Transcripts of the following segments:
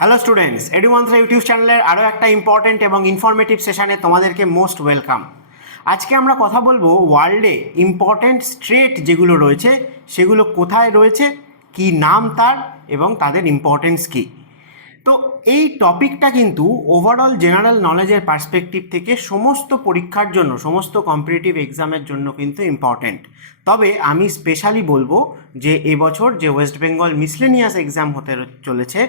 Hello students, এডুমন্ত্রা YouTube চ্যানেলের আরও একটা ইম্পর্টেন্ট এবং ইনফরমেটিভ সেশনে তোমাদেরকে মোস্ট ওয়েলকাম। আজকে আমরা কথা বলবো ওয়ার্ল্ডে ইম্পর্টেন্ট স্ট্রেট যেগুলো রয়েছে সেগুলো কোথায় রয়েছে, কি নাম তার এবং তাদের ইম্পর্টেন্স কী। তো এই টপিকটা কিন্তু ওভারঅল জেনারেল নলেজের পার্সপেক্টিভ থেকে সমস্ত পরীক্ষার জন্য, সমস্ত কম্পিটিটিভ এক্সামের জন্য কিন্তু ইম্পর্টেন্ট। তবে আমি স্পেশালি বলবো যে এবছর যে ওয়েস্ট বেঙ্গল মিসলেনিয়াস এক্সাম হতে চলেছে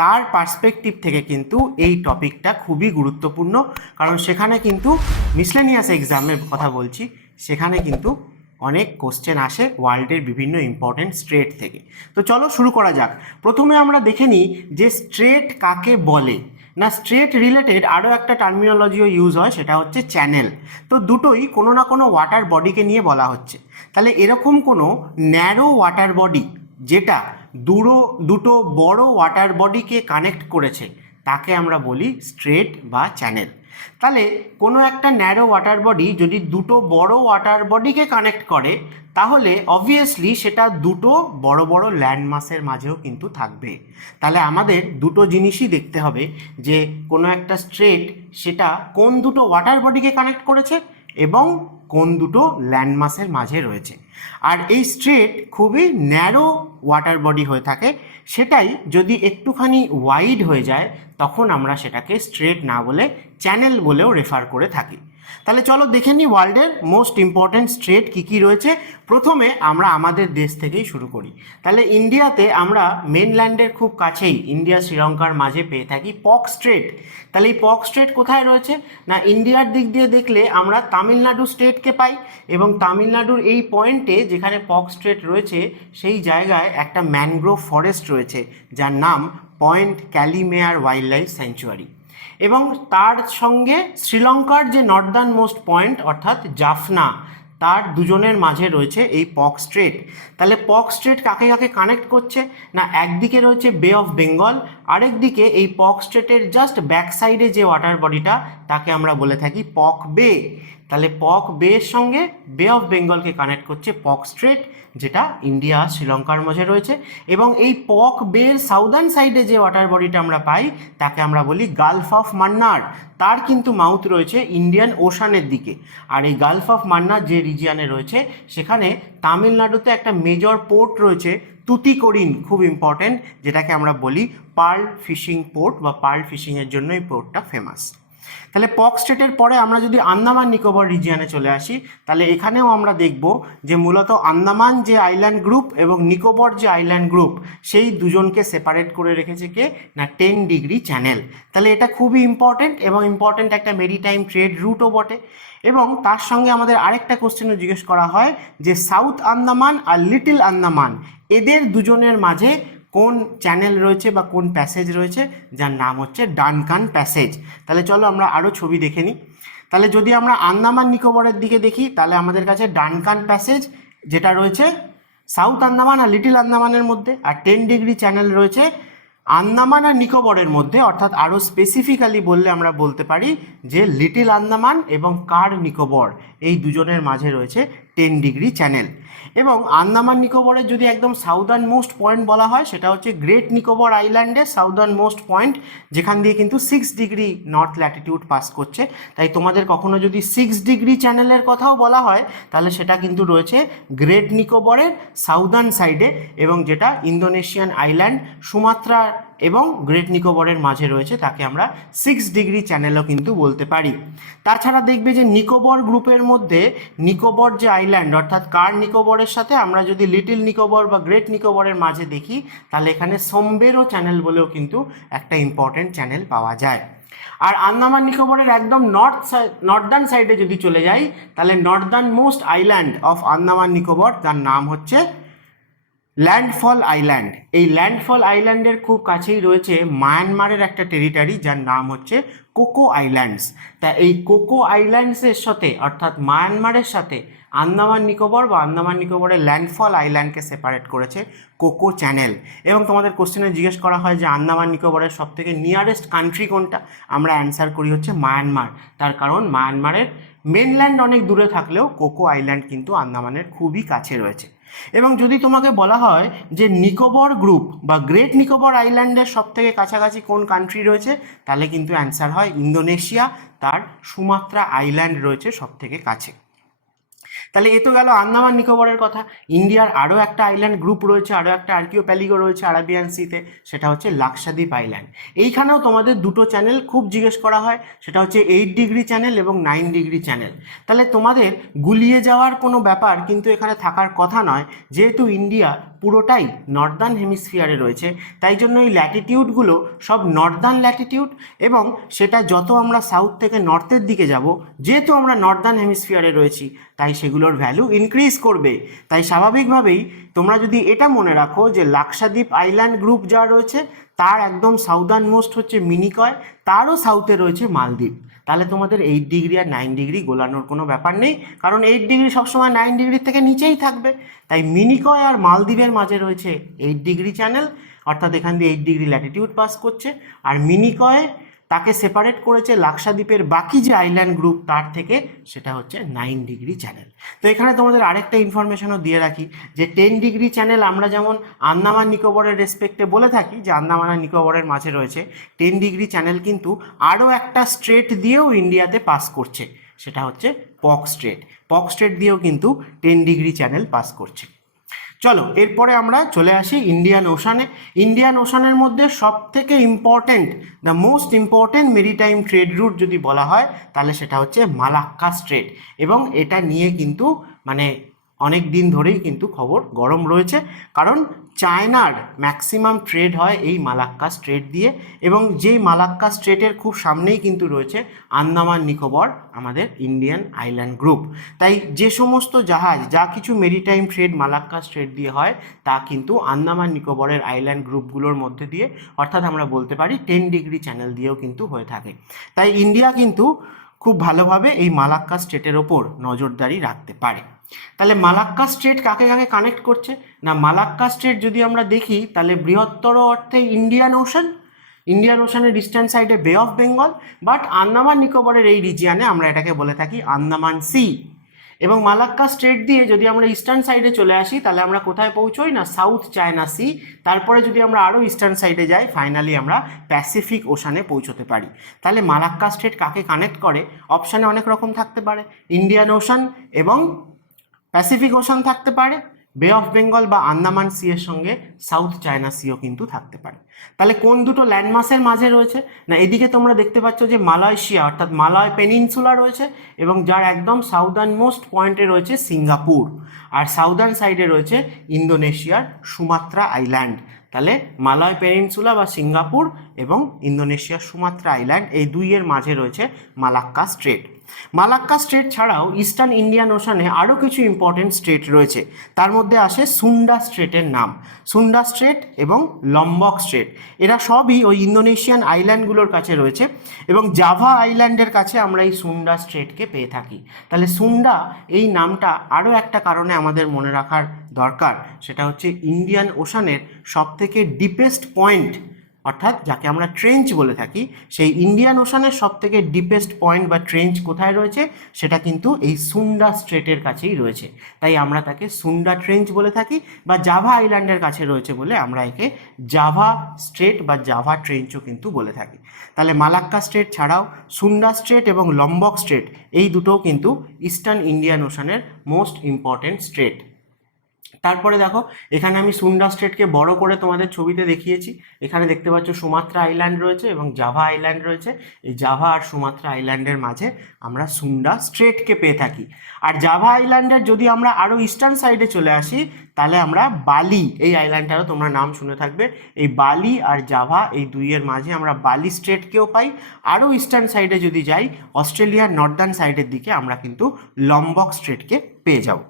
তার পার্সপেক্টিভ থেকে কিন্তু এই টপিকটা খুবই গুরুত্বপূর্ণ, কারণ সেখানে কিন্তু মিসলেনিয়াস এক্সামের কথা বলছি, সেখানে কিন্তু অনেক কোশ্চেন আসে ওয়ার্ল্ডের বিভিন্ন ইম্পর্টেন্ট স্ট্রেট থেকে। তো চলো শুরু করা যাক। প্রথমে আমরা দেখে নিই যে স্ট্রেট কাকে বলে। না, স্ট্রেট রিলেটেড আরও একটা টার্মিনোলজিও ইউজ হয়, সেটা হচ্ছে চ্যানেল। তো দুটোই কোনো না কোনো ওয়াটার বডিকে নিয়ে বলা হচ্ছে। তাহলে এরকম কোনো ন্যারো ওয়াটার বডি যেটা দুটো বড় ওয়াটার বডিকে কানেক্ট করেছে তাকে আমরা বলি স্ট্রেট বা চ্যানেল। তাহলে কোনো একটা ন্যারো ওয়াটার বডি যদি দুটো বড় ওয়াটার বডিকে কানেক্ট করে তাহলে অবভিয়াসলি সেটা দুটো বড় বড় ল্যান্ডমাসের মাঝেও কিন্তু থাকবে। তাহলে আমাদের দুটো জিনিসই দেখতে হবে যে কোনো একটা স্ট্রেট সেটা কোন দুটো ওয়াটার বডিকে কানেক্ট করেছে এবং কোন দুটো ল্যান্ডমাসের মাঝে রয়েছে। আর এই স্ট্রেট খুবই ন্যারো ওয়াটার বডি হয়ে থাকে, সেটাই যদি একটুখানি ওয়াইড হয়ে যায় তখন আমরা সেটাকে স্ট্রেট না বলে চ্যানেল বলেও রেফার করে থাকি। তাহলে চলো দেখে নিই ওয়ার্ল্ডের মোস্ট ইম্পর্ট্যান্ট স্ট্রেট কী কী রয়েছে। প্রথমে আমরা আমাদের দেশ থেকেই শুরু করি। তাহলে ইন্ডিয়াতে আমরা মেনল্যান্ডের খুব কাছেই ইন্ডিয়া শ্রীলঙ্কার মাঝে পেয়ে থাকি পক স্ট্রেট। তাহলে এই পক স্ট্রেট কোথায় রয়েছে? না, ইন্ডিয়ার দিক দিয়ে দেখলে আমরা তামিলনাড়ু স্টেটকে পাই, এবং তামিলনাড়ুর এই পয়েন্টে যেখানে পক স্ট্রেট রয়েছে সেই জায়গায় একটা ম্যানগ্রোভ ফরেস্ট রয়েছে যার নাম পয়েন্ট ক্যালিমেয়ার ওয়াইল্ড লাইফ স্যাংচুয়ারি। এবং তার সঙ্গে শ্রীলঙ্কার যে নর্দার্ন মোস্ট পয়েন্ট অর্থাৎ জাফনা, তার দুজনের মাঝে রয়েছে এই পক স্ট্রেট। তাহলে পক স্ট্রেট কাকে কাকে কানেক্ট করছে? না, একদিকে রয়েছে বে অফ বেঙ্গল, আরেকদিকে এই পক স্ট্রেটের জাস্ট ব্যাক সাইডে যে ওয়াটার বডিটা তাকে আমরা বলে থাকি পক বে। তাহলে পক বের সঙ্গে বে অফ বেঙ্গলকে কানেক্ট করছে পক স্ট্রেট, যেটা ইন্ডিয়া শ্রীলঙ্কার মাঝে রয়েছে। এবং এই পক বের সাউদার্ন সাইডে যে ওয়াটার বডিটা আমরা পাই তাকে আমরা বলি গালফ অফ মান্নার। তার কিন্তু মাউথ রয়েছে ইন্ডিয়ান ওশানের দিকে। আর এই গালফ অফ মান্নার যে রিজিয়ানে রয়েছে সেখানে তামিলনাড়ুতে একটা মেজর পোর্ট রয়েছে তুতিকোরিন, খুব ইম্পর্টেন্ট, যেটাকে আমরা বলি পার্ল ফিশিং পোর্ট বা পার্ল ফিশিংয়ের জন্য এই পোর্টটা ফেমাস। তাহলে পক স্ট্রেটের পরে আমরা যদি আন্দামান নিকোবর রিজিয়নে চলে আসি তাহলে এখানেও আমরা দেখব যে মূলত আন্দামান যে আইল্যান্ড গ্রুপ এবং নিকোবর যে আইল্যান্ড গ্রুপ সেই দুজনকে সেপারেট করে রেখেছে কে? না, 10 ডিগ্রি চ্যানেল। তাহলে এটা খুবই ইম্পর্টেন্ট এবং ইম্পর্টেন্ট একটা মেরিটাইম ট্রেড রুটও বটে। এবং তার সঙ্গে আমাদের আরেকটা কোশ্চেনও জিজ্ঞেস করা হয় যে সাউথ আন্দামান আর লিটল আন্দামান এদের দুজনের মাঝে কোন চ্যানেল রয়েছে বা কোন প্যাসেজ রয়েছে, যার নাম হচ্ছে ডানকান প্যাসেজ। তাহলে চলো আমরা আরও ছবি দেখে নিই। তাহলে যদি আমরা আন্দামান নিকোবরের দিকে দেখি তাহলে আমাদের কাছে ডানকান প্যাসেজ যেটা রয়েছে সাউথ আন্দামান আর লিটল আন্দামানের মধ্যে, আর 10 ডিগ্রি চ্যানেল রয়েছে আন্দামান আর নিকোবরের মধ্যে। অর্থাৎ আরও স্পেসিফিক্যালি বললে আমরা বলতে পারি যে লিটল আন্দামান এবং কার নিকোবর এই দুজনের মাঝে রয়েছে 10 ডিগ্রি চ্যানেল। এবং আন্দামান নিকোবরের যদি একদম সাউদার্ন মোস্ট পয়েন্ট বলা হয় সেটা হচ্ছে গ্রেট নিকোবর আইল্যান্ডের সাউদার্ন মোস্ট পয়েন্ট, যেখান দিয়ে কিন্তু 6 ডিগ্রি নর্থ ল্যাটিটিউড পাস করছে। তাই তোমাদের কখনো যদি 6 ডিগ্রি চ্যানেলের কথাও বলা হয় তাহলে সেটা কিন্তু রয়েছে গ্রেট নিকোবরের সাউদার্ন সাইডে, এবং যেটা ইন্দোনেশিয়ান আইল্যান্ড সুমাত্রা এবং গ্রেট নিকোবরের মাঝে রয়েছে তাকে আমরা 6 ডিগ্রি চ্যানেলও কিন্তু বলতে পারি। তাছাড়া দেখবে যে নিকোবর গ্রুপের মধ্যে নিকোবর যে আইল্যান্ড অর্থাৎ কার নিকোবরের সাথে আমরা যদি লিটল নিকোবর বা গ্রেট নিকোবরের মাঝে দেখি তাহলে এখানে সোমবেরো চ্যানেল বলেও কিন্তু একটা ইম্পর্টেন্ট চ্যানেল পাওয়া যায়। আর আন্দামান নিকোবরের একদম নর্দার্ন সাইডে যদি চলে যাই তাহলে Northern most island of Andaman Nicobar, তার নাম হচ্ছে ল্যান্ডফল আইল্যান্ড। এই ল্যান্ডফল আইল্যান্ডের খুব কাছেই রয়েছে মায়ানমারের একটা টেরিটরি যার নাম হচ্ছে কোকো আইল্যান্ডস। তা এই কোকো আইল্যান্ডসের সাথে অর্থাৎ মায়ানমারের সাথে আন্দামান নিকোবর বা আন্দামান নিকোবরের ল্যান্ডফল আইল্যান্ডকে সেপারেট করেছে কোকো চ্যানেল। এবং তোমাদের কোশ্চেনে জিজ্ঞেস করা হয় যে আন্দামান নিকোবরের সবথেকে নিয়ারেস্ট কান্ট্রি কোনটা, আমরা অ্যান্সার করি হচ্ছে মায়ানমার। তার কারণ মায়ানমারের মেনল্যান্ড অনেক দূরে থাকলেও কোকো আইল্যান্ড কিন্তু আন্দামানের খুবই কাছে রয়েছে। এবং যদি তোমাকে বলা হয় যে নিকোবর গ্রুপ বা গ্রেট নিকোবর আইল্যান্ডের সব থেকে কাছাকাছি কোন কান্ট্রি রয়েছে, তাহলে কিন্তু অ্যান্সার হয় ইন্দোনেশিয়া, তার সুমাত্রা আইল্যান্ড রয়েছে সব থেকে কাছে। তাহলে এ তো গেল আন্দামান নিকোবরের কথা। ইন্ডিয়ার আরও একটা আইল্যান্ড গ্রুপ রয়েছে, আরও একটা আর্কিওপ্যালিগো রয়েছে আরাবিয়ান সিতে, সেটা হচ্ছে লাক্ষাদ্বীপ আইল্যান্ড। এইখানেও তোমাদের দুটো চ্যানেল খুব জিজ্ঞেস করা হয়, সেটা হচ্ছে 8° চ্যানেল এবং 9° চ্যানেল। তাহলে তোমাদের গুলিয়ে যাওয়ার কোনো ব্যাপার কিন্তু এখানে থাকার কথা নয়, যেহেতু ইন্ডিয়া পুরোটাই নর্দার্ন হেমিস্ফিয়ারে রয়েছে, তাই জন্য এই ল্যাটিটিউডগুলো সব নর্দার্ন ল্যাটিটিউড, এবং সেটা যত আমরা সাউথ থেকে নর্থের দিকে যাব, যেহেতু আমরা নর্দার্ন হেমিস্ফিয়ারে রয়েছি, তাই সেগুলোর ভ্যালু ইনক্রিজ করবে। তাই স্বাভাবিকভাবেই তোমরা যদি এটা মনে রাখো যে লাক্ষাদ্বীপ আইল্যান্ড গ্রুপ যা রয়েছে তার একদম সাউদার্ন মোস্ট হচ্ছে মিনিকয়, তারও সাউথে রয়েছে মালদ্বীপ, তাহলে তোমাদের 8° আর 9° গোলানোর কোনো ব্যাপার নেই, কারণ 8° সবসময় 9° থেকে নিচেই থাকবে। তাই মিনিকয় আর মালদ্বীপের মাঝে রয়েছে 8° চ্যানেল, অর্থাৎ এখান দিয়ে 8° ল্যাটিটিউড পাস করছে, আর মিনিকয় তাকে সেপারেট করেছে লাক্ষাদ্বীপের বাকি যে আইল্যান্ড গ্রুপ তার থেকে, সেটা হচ্ছে 9° চ্যানেল। তো এখানে তোমাদের আরেকটা ইনফরমেশনও দিয়ে রাখি যে 10° চ্যানেল আমরা যেমন আন্দামান নিকোবরের রেসপেক্টে বলে থাকি যে আন্দামান আর নিকোবরের মাঝে রয়েছে, 10° চ্যানেল কিন্তু আরও একটা স্ট্রেট দিয়েও ইন্ডিয়াতে পাস করছে, সেটা হচ্ছে পক স্ট্রেট। পক স্ট্রেট দিয়েও কিন্তু 10° চ্যানেল পাস করছে। চলো এরপরে আমরা চলে আসি ইন্ডিয়ান ওশানে। ইন্ডিয়ান ওশানের মধ্যে সব থেকে important, the most important maritime trade root যদি বলা হয়, তাহলে সেটা হচ্ছে মালাক্কা স্ট্রেট, এবং এটা নিয়ে কিন্তু মানে অনেক দিন ধরেই কিন্তু খবর গরম রয়েছে, কারণ চায়নার ম্যাক্সিমাম ট্রেড হয় এই মালাক্কা স্ট্রেট দিয়ে, এবং যেই মালাক্কা স্ট্রেটের খুব সামনেই কিন্তু রয়েছে আন্দামান নিকোবর, আমাদের ইন্ডিয়ান আইল্যান্ড গ্রুপ। তাই যে সমস্ত জাহাজ, যা কিছু মেরিটাইম ট্রেড মালাক্কা স্ট্রেট দিয়ে হয়, তা কিন্তু আন্দামান নিকোবরের আইল্যান্ড গ্রুপগুলোর মধ্যে দিয়ে, অর্থাৎ আমরা বলতে পারি 10° চ্যানেল দিয়েও কিন্তু হয়ে থাকে। তাই ইন্ডিয়া কিন্তু খুব ভালোভাবে এই মালাক্কা স্ট্রেটের ওপর নজরদারি রাখতে পারে। তাহলে মালাক্কা স্ট্রেট কাকে কাকে কানেক্ট করছে না, মালাক্কা স্ট্রেট যদি আমরা দেখি তাহলে বৃহত্তর অর্থে ইন্ডিয়ান ওশানের ইস্টার্ন সাইডে বে অফ বেঙ্গল, বাট আন্দামান নিকোবরের এই রিজিয়ানে আমরা এটাকে বলে থাকি আন্দামান সি। এবং মালাক্কা স্ট্রেট দিয়ে যদি আমরা ইস্টার্ন সাইডে চলে আসি, তাহলে আমরা কোথায় পৌঁছোই না, সাউথ চায়না সি। তারপরে যদি আমরা আরও ইস্টার্ন সাইডে যাই, ফাইনালি আমরা প্যাসিফিক ওশানে পৌঁছতে পারি। তাহলে মালাক্কা স্ট্রেট কাকে কানেক্ট করে, অপশানে অনেক রকম থাকতে পারে, ইন্ডিয়ান ওশান এবং প্যাসিফিক ওশান থাকতে পারে, বে অফ বেঙ্গল বা আন্দামান সি এর সঙ্গে সাউথ চায়না সিও কিন্তু থাকতে পারে। তাহলে কোন দুটো ল্যান্ডমাসের মাঝে রয়েছে না, এদিকে তোমরা দেখতে পাচ্ছ যে মালয়েশিয়া অর্থাৎ মালয় পেনিনসুলা রয়েছে, এবং যার একদম সাউদার্ন মোস্ট পয়েন্টে রয়েছে সিঙ্গাপুর, আর সাউদার্ন সাইডে রয়েছে ইন্দোনেশিয়ার সুমাত্রা আইল্যান্ড। তাহলে মালয় পেনিনসুলা বা সিঙ্গাপুর এবং ইন্দোনেশিয়ার সুমাত্রা আইল্যান্ড, এই দুইয়ের মাঝে রয়েছে মালাক্কা স্ট্রেট। মালাক্কা স্ট্রেট ছাড়াও ইস্টার্ন ইন্ডিয়ান ওশানে আরও কিছু ইম্পর্টেন্ট স্ট্রেট রয়েছে, তার মধ্যে আসে সুন্ডা স্ট্রেটের নাম। সুন্ডা স্ট্রেট এবং লম্বক স্ট্রেট, এরা সবই ওই ইন্দোনেশিয়ান আইল্যান্ডগুলোর কাছে রয়েছে, এবং জাভা আইল্যান্ডের কাছে আমরা এই সুন্ডা স্ট্রেটকে পেয়ে থাকি। তাহলে সুন্ডা এই নামটা আরও একটা কারণে আমাদের মনে রাখার দরকার, সেটা হচ্ছে ইন্ডিয়ান ওশানের সবথেকে ডিপেস্ট পয়েন্ট, অর্থাৎ যাকে আমরা ট্রেঞ্চ বলে থাকি, সেই ইন্ডিয়ান ওশানের সবথেকে ডিপেস্ট পয়েন্ট বা ট্রেঞ্চ কোথায় রয়েছে, সেটা কিন্তু এই সুন্ডা স্ট্রেটের কাছেই রয়েছে। তাই আমরা তাকে সুন্ডা ট্রেঞ্চ বলে থাকি, বা জাভা আইল্যান্ডের কাছে রয়েছে বলে আমরা একে জাভা স্ট্রেট বা জাভা ট্রেঞ্চও কিন্তু বলে থাকি। তাহলে মালাক্কা স্ট্রেট ছাড়াও সুন্ডা স্ট্রেট এবং লম্বক স্ট্রেট, এই দুটোও কিন্তু ইস্টার্ন ইন্ডিয়ান ওশানের মোস্ট ইম্পর্টেন্ট স্ট্রেট। তারপরে দেখো, এখানে আমি সুন্ডা স্ট্রেটকে বড় করে তোমাদের ছবিতে দেখিয়েছি। এখানে দেখতে পাচ্ছ সুমাত্রা আইল্যান্ড রয়েছে এবং জাভা আইল্যান্ড রয়েছে। এই জাভা আর সুমাত্রা আইল্যান্ডের মাঝে আমরা সুন্ডা স্ট্রেটকে পেয়ে থাকি। আর জাভা আইল্যান্ডের যদি আমরা আরও ইস্টার্ন সাইডে চলে আসি, তাহলে আমরা বালি, এই আইল্যান্ডটারও তোমরা নাম শুনে থাকবে, এই বালি আর জাভা এই দুইয়ের মাঝে আমরা বালি স্ট্রেটকেও পাই। আরও ইস্টার্ন সাইডে যদি যাই, অস্ট্রেলিয়ার নর্দার্ন সাইডের দিকে আমরা কিন্তু লম্বক স্ট্রেটকে পেয়ে যাব।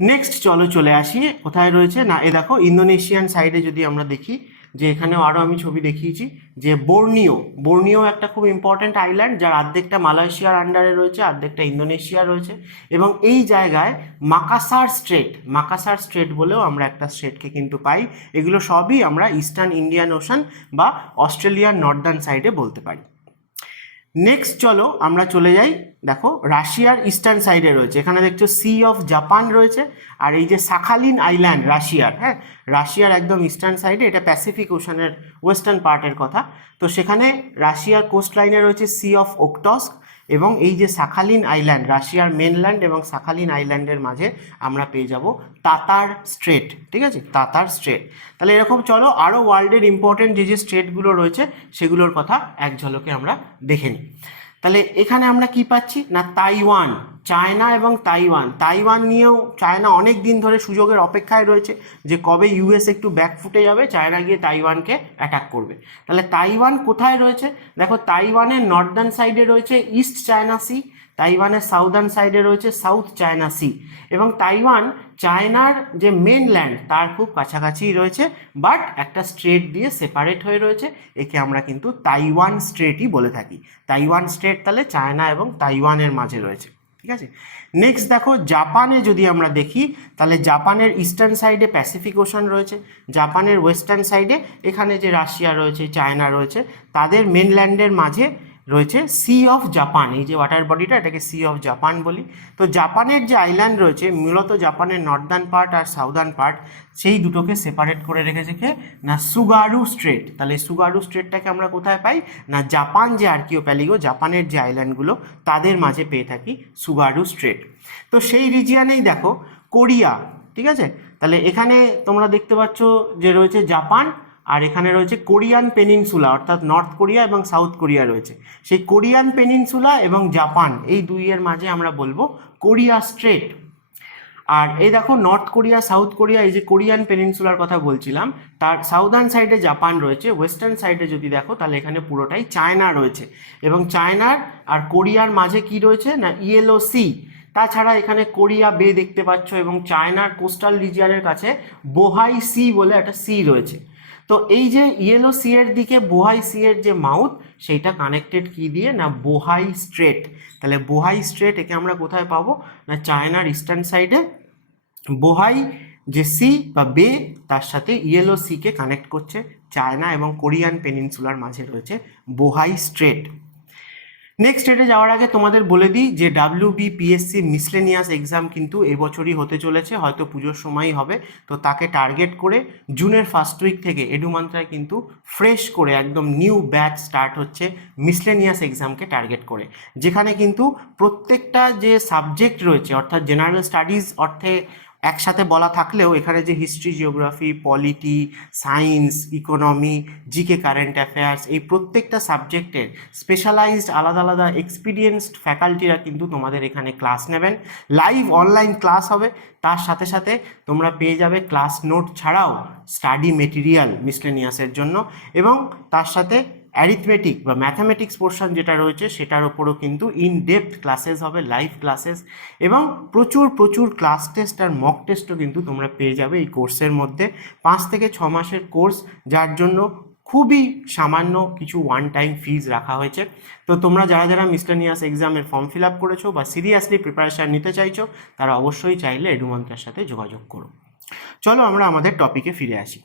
নেক্সট চলো চলে আসি কোথায় রয়েছে না, এ দেখো ইন্দোনেশিয়ান সাইডে যদি আমরা দেখি, যে এখানেও আরও আমি ছবি দেখিয়েছি যে বর্নিও একটা খুব ইম্পর্ট্যান্ট আইল্যান্ড, যার অর্ধেকটা মালয়েশিয়ার আন্ডারে রয়েছে, অর্ধেকটা ইন্দোনেশিয়া রয়েছে। এবং এই জায়গায় মাকাসার স্ট্রেট বলেও আমরা একটা স্ট্রেটকে কিন্তু পাই। এগুলো সবই আমরা ইস্টার্ন ইন্ডিয়ান ওশান বা অস্ট্রেলিয়ার নর্দার্ন সাইডে বলতে পারি। নেক্সট চলো আমরা চলে যাই, দেখো রাশিয়ার ইস্টার্ন সাইডে রয়েছে, এখানে দেখছো সি অফ জাপান রয়েছে, আর এই যে সাখালিন আইল্যান্ড রাশিয়ার, হ্যাঁ রাশিয়ার একদম ইস্টার্ন সাইডে, এটা প্যাসিফিক ওশানের ওয়েস্টার্ন পার্টের কথা। তো সেখানে রাশিয়ার কোস্ট লাইনে রয়েছে সি অফ ওকটস্ক, এবং এই যে সাখালিন আইল্যান্ড, রাশিয়ার মেনল্যান্ড এবং সাখালিন আইল্যান্ডের মাঝে আমরা পেয়ে যাব তাতার স্ট্রেট, ঠিক আছে, তাতার স্ট্রেট। তাহলে এরকম চলো আরও ওয়ার্ল্ডের ইম্পর্টেন্ট যে যে স্ট্রেটগুলো রয়েছে সেগুলোর কথা এক ঝলকে আমরা দেখে নিই। তাহলে এখানে আমরা কি পাচ্ছি না, তাইওয়ান, চায়না এবং তাইওয়ান। তাইওয়ান নিয়েও চায়না অনেক দিন ধরে সুযোগের অপেক্ষায় রয়েছে যে কবে ইউএস একটু ব্যাকফুটে যাবে, চায়না গিয়ে তাইওয়ানকে অ্যাটাক করবে। তাহলে তাইওয়ান কোথায় রয়েছে, দেখো তাইওয়ানের নর্দার্ন সাইডে রয়েছে ইস্ট চায়না সি, তাইওয়ানের সাউদার্ন সাইডে রয়েছে সাউথ চায়না সি, এবং তাইওয়ান চায়নার যে মেনল্যান্ড তার খুব কাছাকাছি রয়েছে, বাট একটা স্ট্রেট দিয়ে সেপারেট হয়ে রয়েছে, একে আমরা কিন্তু তাইওয়ান স্ট্রেটই বলে থাকি। তাইওয়ান স্ট্রেট তাহলে চায়না এবং তাইওয়ানের মাঝে রয়েছে, ঠিক আছে। নেক্সট দেখো জাপানে যদি আমরা দেখি, তাহলে জাপানের ইস্টার্ন সাইডে প্যাসিফিক ওশান রয়েছে, জাপানের ওয়েস্টার্ন সাইডে এখানে যে রাশিয়া রয়েছে, চায়না রয়েছে, তাদের মেনল্যান্ডের মাঝে রয়েছে সি অফ জাপান, এই যে ওয়াটার বডিটা এটাকে সি অফ জাপান বলি। তো জাপানের যে আইল্যান্ড রয়েছে, মূলত জাপানের নর্দার্ন পার্ট আর সাউদার্ন পার্ট, সেই দুটোকে সেপারেট করে রেখেছে কে না সুগারু স্ট্রেট। তাহলে সুগারু স্ট্রেটটাকে আমরা কোথায় পাই না, জাপান যে আর্কিওপ্যালিগো, জাপানের যে আইল্যান্ডগুলো তাদের মাঝে পেয়ে থাকি সুগারু স্ট্রেট। তো সেই রিজিয়ানেই দেখো কোরিয়া, ঠিক আছে। তাহলে এখানে তোমরা দেখতে পাচ্ছ যে রয়েছে জাপান, আর এখানে রয়েছে কোরিয়ান পেনিনসুলা, অর্থাৎ নর্থ কোরিয়া এবং সাউথ কোরিয়া রয়েছে। সেই কোরিয়ান পেনিনসুলা এবং জাপান এই দুইয়ের মাঝে আমরা বলবো কোরিয়া স্ট্রেট। আর এই দেখো নর্থ কোরিয়া, সাউথ কোরিয়া, এই যে কোরিয়ান পেনিনসুলার কথা বলছিলাম, তার সাউদার্ন সাইডে জাপান রয়েছে, ওয়েস্টার্ন সাইডে যদি দেখো তাহলে এখানে পুরোটাই চায়না রয়েছে, এবং চায়নার আর কোরিয়ার মাঝে কি রয়েছে না ইয়েলো সি। তাছাড়া এখানে কোরিয়া বে দেখতে পাচ্ছ, এবং চায়নার কোস্টাল রিজিয়নের কাছে বোহাই সি বলে একটা সি রয়েছে। তো এই যে ইয়েলো সি এর দিকে বোহাই সি এর যে মাউথ, সেইটা কানেক্টেড কি দিয়ে না বোহাই স্ট্রেট। তাহলে বোহাই স্ট্রেট একে আমরা কোথায় পাবো না চায়নার ইস্টার্ন সাইডে, বোহাই যে সি বা বে তার সাথে ইয়েলো সিকে কানেক্ট করছে, চায়না এবং কোরিয়ান পেনিনসুলার মাঝে রয়েছে বোহাই স্ট্রেট। নেক্সট স্টেটে যাওয়ার আগে তোমাদের বলে দিই যে WBPSC মিসলেনিয়াস এক্সাম কিন্তু এবছরই হতে চলেছে, হয়তো পুজোর সময়ই হবে। তো তাকে টার্গেট করে জুনের ফার্স্ট উইক থেকে এডুমান্ত্রায় কিন্তু ফ্রেশ করে একদম নিউ ব্যাচ স্টার্ট হচ্ছে মিসলেনিয়াস এক্সামকে টার্গেট করে, যেখানে কিন্তু প্রত্যেকটা যে সাবজেক্ট রয়েছে, অর্থাৎ জেনারেল স্টাডিজ অর্থে একসাথে বলা থাকলেও এখানে যে history, geography, polity, science, economy, GK, current affairs, এই প্রত্যেকটা সাবজেক্টের স্পেশালাইজড আলাদা আলাদা এক্সপিরিয়েন্সড ফ্যাকাল্টিরা কিন্তু তোমাদের এখানে ক্লাস নেবেন, লাইভ অনলাইন ক্লাস হবে। তার সাথে সাথে তোমরা পেয়ে যাবে ক্লাস নোট ছাড়াও স্টাডি মেটেরিয়াল মিসলেনিয়াসের জন্য, এবং তার সাথে অ্যারিথমেটিক বা ম্যাথামেটিক্স পোর্শন যেটা রয়েছে সেটার ওপরও কিন্তু ইন ডেপথ ক্লাসেস হবে, লাইভ ক্লাসেস, এবং প্রচুর প্রচুর ক্লাস টেস্ট আর মক টেস্টও কিন্তু তোমরা পেয়ে যাবে এই কোর্সের মধ্যে। 5 থেকে 6 মাসের কোর্স, যার জন্য খুবই সামান্য কিছু ওয়ান টাইম ফিজ রাখা হয়েছে। তো তোমরা যারা যারা মিসলেনিয়াস এক্সামের ফর্ম ফিল আপ করেছো বা সিরিয়াসলি প্রিপারেশান নিতে চাইছো, তারা অবশ্যই চাইলে এডুমন্ত্রার সাথে যোগাযোগ করো। চলো আমরা আমাদের টপিকে ফিরে আসি।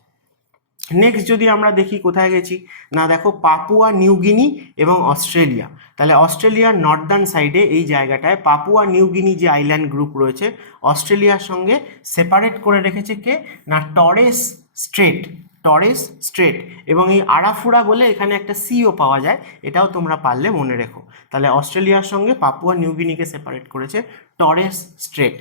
নেক্সট যদি আমরা দেখি কোথায় গেছি না, দেখো পাপুয়া নিউগিনি এবং অস্ট্রেলিয়া। তাহলে অস্ট্রেলিয়ার নর্দার্ন সাইডে এই জায়গাটায় পাপুয়া নিউগিনি যে আইল্যান্ড গ্রুপ রয়েছে, অস্ট্রেলিয়ার সঙ্গে সেপারেট করে রেখেছে কে না টরেস স্ট্রেট, টরেস স্ট্রেট, এবং এই আরাফুরা বলে এখানে একটা সিও পাওয়া যায়, এটাও তোমরা পারলে মনে রেখো। তাহলে অস্ট্রেলিয়ার সঙ্গে পাপুয়া নিউগিনিকে সেপারেট করেছে টরেস স্ট্রেট।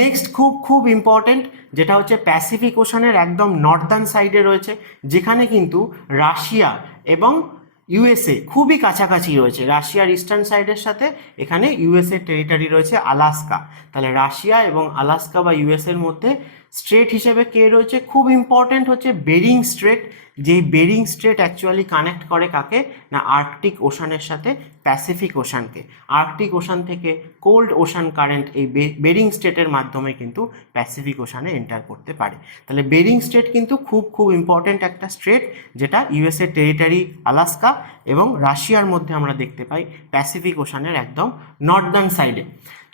নেক্সট খুব খুব ইম্পর্টেন্ট যেটা হচ্ছে প্যাসিফিক ওশানের একদম নর্দার্ন সাইডে রয়েছে, যেখানে কিন্তু রাশিয়া এবং ইউএসএ খুবই কাছাকাছি রয়েছে। রাশিয়ার ইস্টার্ন সাইডের সাথে এখানে ইউএসএ টেরিটরি রয়েছে আলাস্কা। তাহলে রাশিয়া এবং আলাস্কা বা ইউএসএর মধ্যে স্ট্রেট হিসেবে কে রয়েছে, খুব ইম্পর্টেন্ট হচ্ছে বেরিং স্ট্রেট। যেই বেরিং স্ট্রেট অ্যাকচুয়ালি কানেক্ট করে কাকে না আর্কটিক ওশানের সাথে প্যাসিফিক ওশানকে। আর্কটিক ওশান থেকে কোল্ড ওশান কারেন্ট এই বেরিং স্ট্রেটের মাধ্যমে কিন্তু প্যাসিফিক ওশানে এন্টার করতে পারে। তাহলে বেরিং স্ট্রেট কিন্তু খুব খুব ইম্পর্টেন্ট একটা স্ট্রেট, যেটা ইউএসএ টেরিটরি আলাস্কা এবং রাশিয়ার মধ্যে আমরা দেখতে পাই প্যাসিফিক ওশানের একদম নর্দার্ন সাইডে।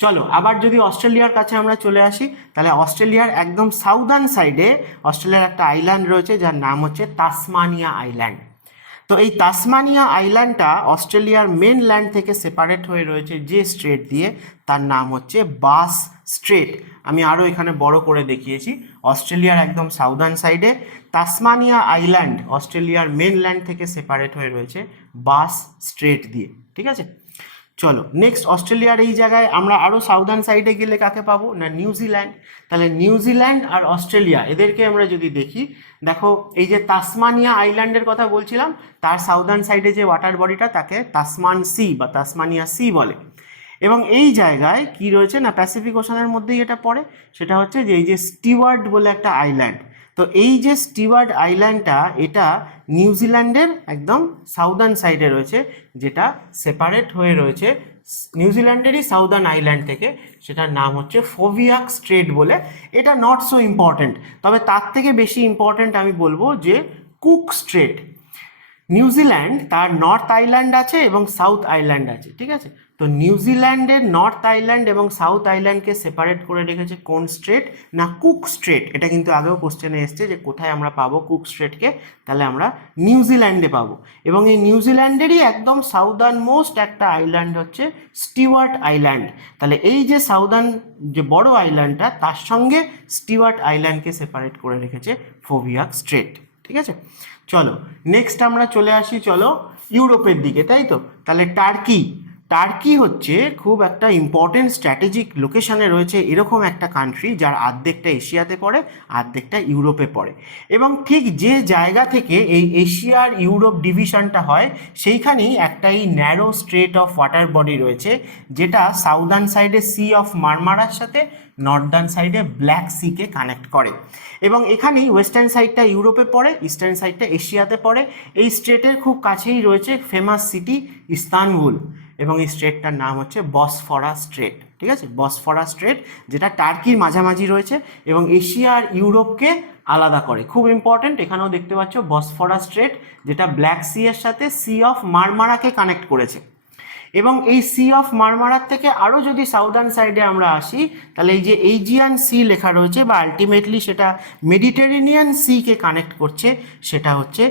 চলো আবার যদি অস্ট্রেলিয়ার কাছে আমরা চলে আসি, তাহলে অস্ট্রেলিয়ার একদম সাউদার্ন সাইডে অস্ট্রেলিয়ার একটা আইল্যান্ড রয়েছে যার নাম হচ্ছে তাসমানিয়া আইল্যান্ড। তো এই তাসমানিয়া আইল্যান্ডটা অস্ট্রেলিয়ার মেন ল্যান্ড থেকে সেপারেট হয়ে রয়েছে যে স্ট্রেট দিয়ে, তার নাম হচ্ছে বাস স্ট্রেট। আমি আরও এখানে বড় করে দেখিয়েছি। অস্ট্রেলিয়ার একদম সাউদার্ন সাইডে তাসমানিয়া আইল্যান্ড অস্ট্রেলিয়ার মেন ল্যান্ড থেকে সেপারেট হয়ে রয়েছে বাস স্ট্রেট দিয়ে। ঠিক আছে, চলো নেক্সট অস্ট্রেলিয়ার এই জায়গায় আমরা আরও সাউদার্ন সাইডে গেলে কাকে পাবো না নিউজিল্যান্ড। তাহলে নিউজিল্যান্ড আর অস্ট্রেলিয়া এদেরকে আমরা যদি দেখি, দেখো এই যে তাসমানিয়া আইল্যান্ডের কথা বলছিলাম, তার সাউদার্ন সাইডে যে ওয়াটার বডিটা তাকে তাসমান সি বা তাসমানিয়া সি বলে। এবং এই জায়গায় কি রয়েছে না প্যাসিফিক ওশানের মধ্যেই এটা পড়ে, সেটা হচ্ছে যে এই যে স্টিওয়ার্ড বলে একটা আইল্যান্ড। তো এই যে স্টিওয়ার্ড আইল্যান্ডটা এটা নিউজিল্যান্ডের একদম সাউদার্ন সাইডে রয়েছে, যেটা সেপারেট হয়ে রয়েছে নিউজিল্যান্ডেরই সাউদার্ন আইল্যান্ড থেকে, সেটার নাম হচ্ছে ফোভিয়াক স্ট্রেট বলে। এটা নট সো ইম্পর্ট্যান্ট, তবে তার থেকে বেশি ইম্পর্ট্যান্ট আমি বলবো যে কুক স্ট্রেট। নিউজিল্যান্ড তার নর্থ আইল্যান্ড আছে এবং সাউথ আইল্যান্ড আছে, ঠিক আছে। তো নিউজিল্যান্ডের নর্থ আইল্যান্ড এবং সাউথ আইল্যান্ডকে সেপারেট করে রেখেছে কোন স্ট্রেট না কুক স্ট্রেট। এটা কিন্তু আগেও কোশ্চেনে এসছে যে কোথায় আমরা পাবো কুক স্ট্রেটকে, তাহলে আমরা নিউজিল্যান্ডে পাবো। এবং এই নিউজিল্যান্ডেরই একদম সাউদার্ন মোস্ট একটা আইল্যান্ড হচ্ছে স্টিওয়ার্ট আইল্যান্ড। তাহলে এই যে সাউদার্ন যে বড় আইল্যান্ডটা তার সঙ্গে স্টিওয়ার্ট আইল্যান্ডকে সেপারেট করে রেখেছে ফোভিয়াক স্ট্রেট। ঠিক আছে, চলো নেক্সট আমরা চলে আসি চলো ইউরোপের দিকে, তাই তো। তাহলে টার্কি হচ্ছে খুব একটা ইম্পর্টেন্ট স্ট্র্যাটেজিক লোকেশনে রয়েছে এরকম একটা কান্ট্রি, যার অর্ধেকটা এশিয়াতে পড়ে অর্ধেকটা ইউরোপে পড়ে। এবং ঠিক যে জায়গা থেকে এই এশিয়ার ইউরোপ ডিভিশনটা হয় সেইখানেই একটা এই narrow strait of water body রয়েছে, যেটা সাউদার্ন সাইডে সি অফ মারমারার সাথে নর্দার্ন সাইডে ব্ল্যাক সিকে কানেক্ট করে। এবং এখানেই ওয়েস্টার্ন সাইডটা ইউরোপে পড়ে, ইস্টার্ন সাইডটা এশিয়াতে পড়ে। এই স্ট্রেটের খুব কাছেই রয়েছে ফেমাস সিটি ইস্তানবুল, এবং এই স্ট্রেটটার নাম হচ্ছে বসফরাস স্ট্রেট। ঠিক আছে, বসফরাস স্ট্রেট, যেটা টার্কির মাঝামাঝি রয়েছে এবং এশিয়া আর ইউরোপকে আলাদা করে। খুব ইম্পর্টেন্ট, এখানেও দেখতে পাচ্ছ বসফরাস স্ট্রেট, যেটা ব্ল্যাক সি এর সাথে সি অফ মারমারাকে কানেক্ট করেছে। এবং এই সি অফ মারমারার থেকে আরও যদি সাউদার্ন সাইডে আমরা আসি, তাহলে এই যে এইজিয়ান সি লেখা রয়েছে বা আলটিমেটলি সেটা মেডিটেরেনিয়ান সিকে কানেক্ট করছে, সেটা হচ্ছে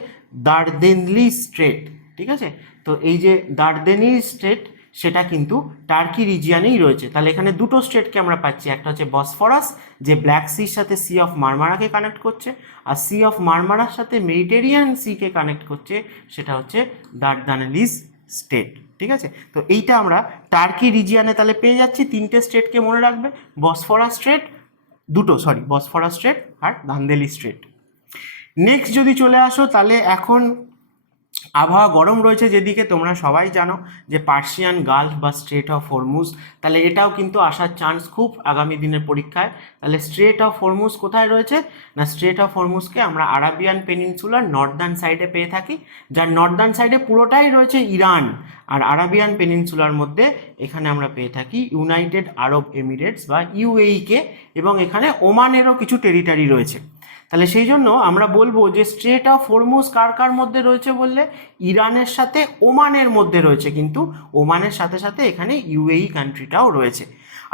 দারদেনলি স্ট্রেট। ঠিক আছে, তো এই যে দারদেনি স্ট্রেট সেটা কিন্তু টার্কি রিজিয়ানেই রয়েছে। তাহলে এখানে দুটো স্ট্রেটকে আমরা পাচ্ছি, একটা হচ্ছে বসফরাস যে ব্ল্যাক সির সাথে সি অফ মারমারাকে কানেক্ট করছে, আর সি অফ মারমারার সাথে মেডিটেরিয়ান সিকে কানেক্ট করছে, সেটা হচ্ছে দারদানেলিস স্টেট। ঠিক আছে, তো এইটা আমরা টার্কি রিজিয়ানে তাহলে পেয়ে যাচ্ছি। তিনটে স্ট্রেটকে মনে রাখবে, বসফরাস স্ট্রেট, বসফরাস স্ট্রেট আর দান্দেলি স্ট্রেট। নেক্সট যদি চলে আসো, তাহলে এখন আবহাওয়া গরম রয়েছে যেদিকে তোমরা সবাই জানো যে পার্সিয়ান গালফ বা স্ট্রেট অফ হরমুজ, তাহলে এটাও কিন্তু আসার চান্স খুব আগামী দিনের পরীক্ষায়। তাহলে স্ট্রেট অফ হরমুজ কোথায় রয়েছে না স্ট্রেট অফ হরমুজকে আমরা আরাবিয়ান পেনিনসুলার নর্দার্ন সাইডে পেয়ে থাকি, যার নর্দার্ন সাইডে পুরোটাই রয়েছে ইরান, আর আরাবিয়ান পেনিনসুলার মধ্যে এখানে আমরা পেয়ে থাকি ইউনাইটেড আরব এমিরেটস বা ইউএইকে, এবং এখানে ওমানেরও কিছু টেরিটরি রয়েছে। তাহলে সেই জন্য আমরা বলবো যে স্ট্রেট অফ হরমুজ কার কার মধ্যে রয়েছে বললে ইরানের সাথে ওমানের মধ্যে রয়েছে, কিন্তু ওমানের সাথে সাথে এখানে ইউএই কান্ট্রিটাও রয়েছে।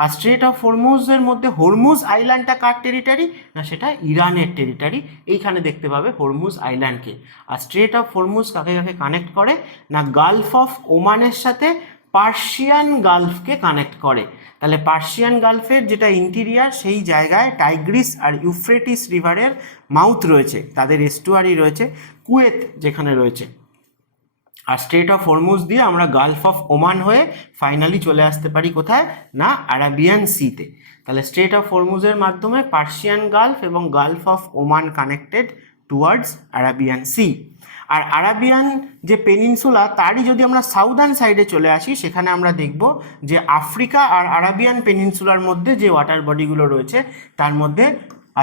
আর স্ট্রেট অফ হরমুজের মধ্যে হরমুজ আইল্যান্ডটা কার টেরিটরি না সেটা ইরানের টেরিটরি, এইখানে দেখতে পাবে হরমুজ আইল্যান্ডকে। আর স্ট্রেট অফ হরমুজ কাকে কাকে কানেক্ট করে না গালফ অফ ওমানের সাথে পার্সিয়ান গালফকে কানেক্ট করে। তাহলে পার্সিয়ান গালফের যেটা ইন্টিরিয়ার সেই জায়গায় টাইগ্রিস আর ইউফ্রেটিস রিভারের মাউথ রয়েছে, তাদের এস্টুয়ারি রয়েছে, কুয়েত যেখানে রয়েছে। আর স্ট্রেট অফ হরমুজ দিয়ে আমরা গালফ অফ ওমান হয়ে ফাইনালি চলে আসতে পারি কোথায় না আরাবিয়ান সিতে। তাহলে স্ট্রেট অফ হরমুজের মাধ্যমে পার্সিয়ান গালফ এবং gulf of Oman connected towards Arabian sea. আর আরাবিয়ান যে পেনিনসুলা তারই যদি আমরা সাউদার্ন সাইডে চলে আসি, সেখানে আমরা দেখব যে আফ্রিকা আর আরাবিয়ান পেনিনসুলার মধ্যে যে ওয়াটার বডিগুলো রয়েছে তার মধ্যে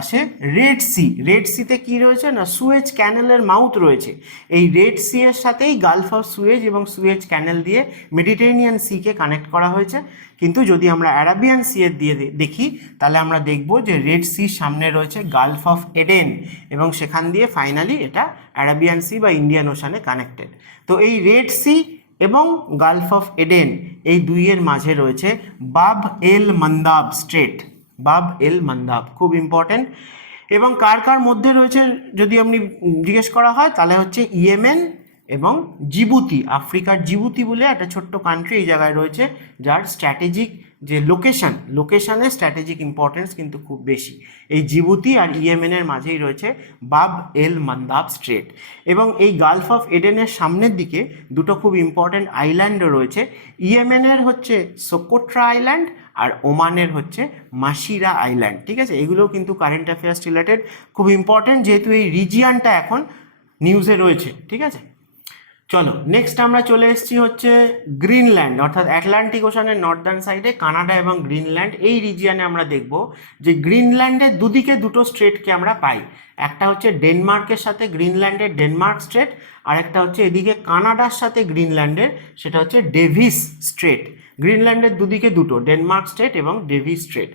আসে রেড সি। রেড সিতে কী রয়েছে না সুয়েজ ক্যানেলের মাউথ রয়েছে। এই রেড সি এর সাথেই গালফ অফ সুয়েজ এবং সুয়েজ ক্যানেল দিয়ে মেডিটেরেনিয়ান সিকে কানেক্ট করা হয়েছে। কিন্তু যদি আমরা আরাবিয়ান সি এর দিয়ে দেখি, তাহলে আমরা দেখব যে রেড সির সামনে রয়েছে গালফ অফ এডেন, এবং সেখান দিয়ে ফাইনালি এটা আরাবিয়ান সি বা ইন্ডিয়ান ওশানে কানেক্টেড। তো এই রেড সি এবং গালফ অফ এডেন এই দুইয়ের মাঝে রয়েছে বাব এল মান্দাব স্ট্রেট। বাব এল মান্দাব খুব ইম্পর্টেন্ট। এবং কার কার মধ্যে রয়েছে যদি আপনি জিজ্ঞেস করা হয়, তাহলে হচ্ছে ইয়েমেন এবং জিবুতি, আফ্রিকার জিবুতি বলে একটা ছোট্ট কান্ট্রি এই জায়গায় রয়েছে, যার স্ট্র্যাটেজিক যে লোকেশনের স্ট্র্যাটেজিক ইম্পর্টেন্স কিন্তু খুব বেশি। এই জিবুতি আর ইয়েমেনের মাঝেই রয়েছে বাব এল মান্দাব স্ট্রেট, এবং এই গালফ অফ এডেনের সামনের দিকে দুটো খুব ইম্পর্টেন্ট আইল্যান্ডও রয়েছে। ইয়েমেনের হচ্ছে সোকোট্রা আইল্যান্ড আর ওমানের হচ্ছে মাসিরা আইল্যান্ড। ঠিক আছে, এগুলোও কিন্তু কারেন্ট অ্যাফেয়ার্স রিলেটেড খুব ইম্পর্টেন্ট, যেহেতু এই রিজিয়ানটা এখন নিউজে রয়েছে। ঠিক আছে, চলো নেক্সট আমরা চলে এসেছি হচ্ছে গ্রিনল্যান্ড, অর্থাৎ আটলান্টিক ওশানের নর্দার্ন সাইডে কানাডা এবং গ্রিনল্যান্ড, এই রিজিয়ানে আমরা দেখব যে গ্রিনল্যান্ডের দুদিকে দুটো স্ট্রেটকে আমরা পাই। একটা হচ্ছে ডেনমার্কের সাথে গ্রিনল্যান্ডের ডেনমার্ক স্ট্রেট, আর একটা হচ্ছে এদিকে কানাডার সাথে গ্রিনল্যান্ডের, সেটা হচ্ছে ডেভিস স্ট্রেট। গ্রিনল্যান্ডের দুদিকে দুটো, ডেনমার্ক স্ট্রেট এবং ডেভিস স্ট্রেট।